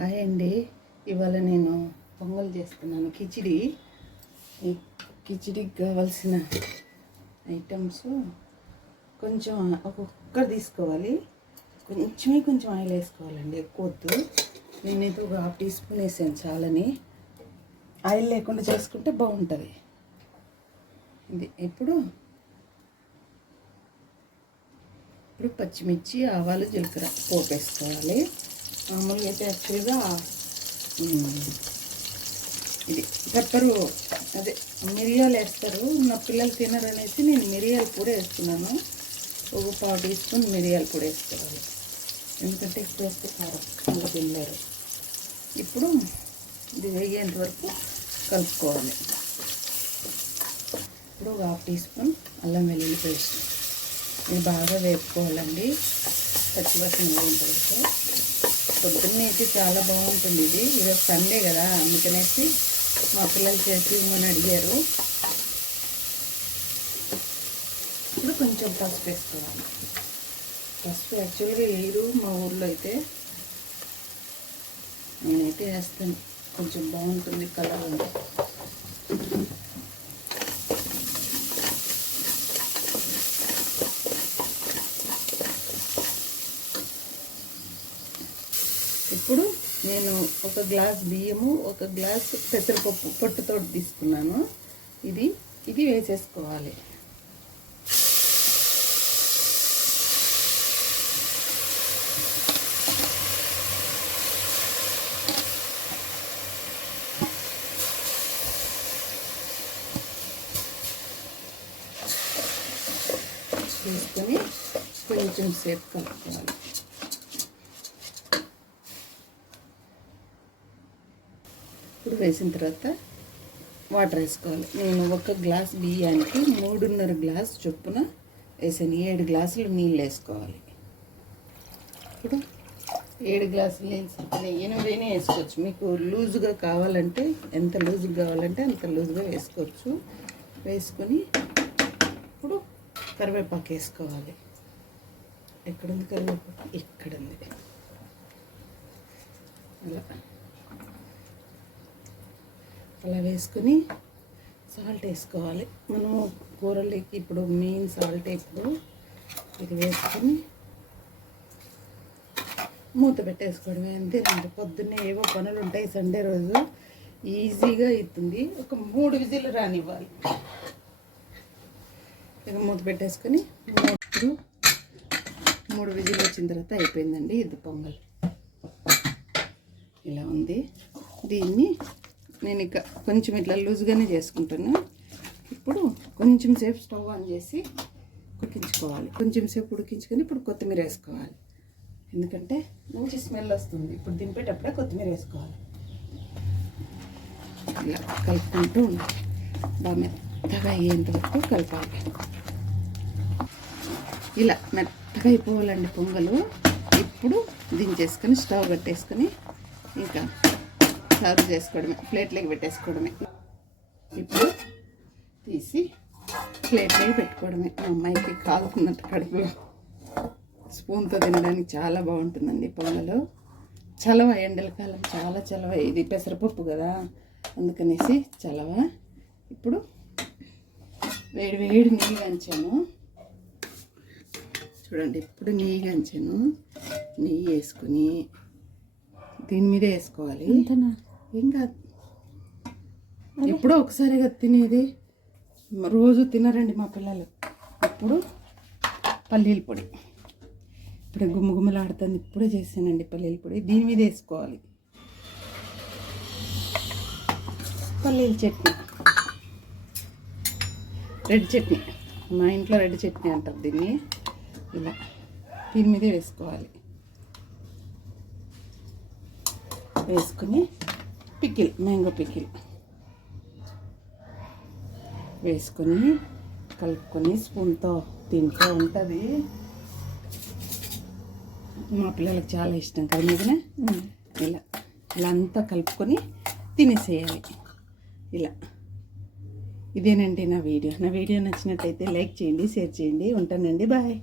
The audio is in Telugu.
హాయ్ అండి. ఇవాళ నేను పొంగల్ చేస్తున్నాను. కిచిడి. ఈ కిచిడికి కావాల్సిన ఐటమ్స్ కొంచెం ఒక కుక్కర్ తీసుకోవాలి. కొంచెమే కొంచెం ఆయిల్ వేసుకోవాలండి. ఎక్కువ వద్దు. నేనైతే ఒక హాఫ్ టీ స్పూన్ వేసాను చాలని. ఆయిల్ లేకుండా చేసుకుంటే బాగుంటుంది. ఇది ఇప్పుడు ఇప్పుడు పచ్చిమిర్చి ఆవాలు జీలకర్ర పోపు వేసుకోవాలి మామూలుగా అయితే యాక్చువల్గా ఇది పెప్పరు అదే మిరియాలు వేస్తారు. నా పిల్లలు తినరు అనేసి నేను మిరియాలు కూడా వేస్తున్నాను. ఒక పావు టీ స్పూన్ మిరియాలు కూడా వేసుకోవాలి. ఎందుకంటే ఎక్కువ వేస్తే కారం అలా తినలేరు. ఇప్పుడు ఇది వేగేంత వరకు కలుపుకోవాలి. ఇప్పుడు ఒక హాఫ్ టీ స్పూన్ అల్లం వెల్లుల్లి పేస్ట్. ఇది బాగా వేపుకోవాలండి. పచ్చిపచ్చి వరకు. పొద్దున్నే అయితే చాలా బాగుంటుంది ఇది. ఈరోజు సండే కదా అందుకనేసి మా పిల్లలు చేసి ఇవ్వమని అడిగారు. ఇప్పుడు కొంచెం పసుపు వేసుకోవాలి. పసుపు యాక్చువల్గా వేయరు మా ఊర్లో అయితే. నేనైతే వేస్తాను. కొంచెం బాగుంటుంది కలర్. ఇప్పుడు నేను ఒక గ్లాస్ బియ్యము ఒక గ్లాస్ పెసరపప్పు పొట్టుతో తీసుకున్నాను. ఇది ఇది వేసేసుకోవాలి. వేసుకొని కొంచెం సేపు కలుపుకోవాలి. ఇప్పుడు వేసిన తర్వాత వాటర్ వేసుకోవాలి. నేను ఒక గ్లాస్ బియ్యానికి మూడున్నర గ్లాస్ చొప్పున వేసాను. ఏడు గ్లాసులు నీళ్ళు వేసుకోవాలి. ఇప్పుడు ఏడు గ్లాసులు ఎనిమిదైనా వేసుకోవచ్చు. మీకు లూజుగా కావాలంటే ఎంత లూజుగా కావాలంటే అంత లూజుగా వేసుకోవచ్చు. వేసుకొని ఇప్పుడు కరివేపాకు వేసుకోవాలి. ఎక్కడుంది కరివేపాకు? ఇక్కడుంది. అలా. అలా వేసుకుని సాల్ట్ వేసుకోవాలి. మనము కూరలోకి ఇప్పుడు మెయిన్ సాల్ట్ ఇప్పుడు ఇది వేసుకొని మూత పెట్టేసుకోవడమే అంతేనండి పొద్దున్నే ఏవో పనులు ఉంటాయి సండే రోజు. ఈజీగా అవుతుంది ఒక మూడు విజిల్ రానివ్వాలి. ఇక మూత పెట్టేసుకొని మూడు మూడు విజిల్ వచ్చిన తర్వాత అయిపోయిందండి ఇది పొంగల్. ఇలా ఉంది. దీన్ని నేను ఇక కొంచెం ఇట్లా లూజ్గానే చేసుకుంటాను. ఇప్పుడు కొంచెం సేపు స్టవ్ ఆన్ చేసి ఉడికించుకోవాలి. కొంచెం సేపు ఉడికించుకొని ఇప్పుడు కొత్తిమీర వేసుకోవాలి. ఎందుకంటే మంచి స్మెల్ వస్తుంది. ఇప్పుడు దింపేటప్పుడే కొత్తిమీర వేసుకోవాలి. ఇలా కలుపుకుంటూ ఉండాలి బాగా మెత్తగా అయ్యేంత వరకు కలపాలి. ఇలా మెత్తగా అయిపోవాలండి పొంగలు. ఇప్పుడు దించేసుకొని స్టవ్ కట్టేసుకొని ఇంకా సర్వ్ చేసుకోవడమే ప్లేట్లోకి పెట్టేసుకోవడమే. ఇప్పుడు తీసి ప్లేట్లోకి పెట్టుకోవడమే. మా అమ్మాయికి కాలుకున్నట్టు కడుపులో. స్పూన్తో తినడానికి చాలా బాగుంటుందండి పొంగలు. చలవ ఎండల కాలం చాలా చలవ. ఇది పెసరపప్పు కదా అందుకనేసి చలవ. ఇప్పుడు వేడి వేడి నెయ్యి అంచాను చూడండి ఇప్పుడు నెయ్యి కంచాను నెయ్యి వేసుకుని దీని మీద వేసుకోవాలి. ఏం కాదు. ఎప్పుడో ఒకసారి కదా తినేది. రోజు తినరండి మా పిల్లలు. ఇప్పుడు పల్లీల పొడి. ఇప్పుడు గుమ్మగుమ్మలాడుతుంది ఇప్పుడే చేసానండి పల్లీల పొడి. దీని మీద వేసుకోవాలి. పల్లీల చట్నీ. రెడ్ చట్నీ. మా ఇంట్లో రెడ్ చట్నీ అంటారు దీన్ని. ఇలా. దీని మీదే వేసుకోవాలి. వేసుకుని పికిల్ మ్యాంగో పికిల్. వేసుకొని కలుపుకొని స్పూన్తో తింటూ ఉంటుంది. మా పిల్లలకు చాలా ఇష్టం కదా మీదనే? ఇలా ఇలా అంతా కలుపుకొని తినేసేయాలి. ఇలా. ఇదేనండి నా వీడియో. నా వీడియో నచ్చినట్టయితే లైక్ చేయండి షేర్ చేయండి. ఉంటానండి. బాయ్.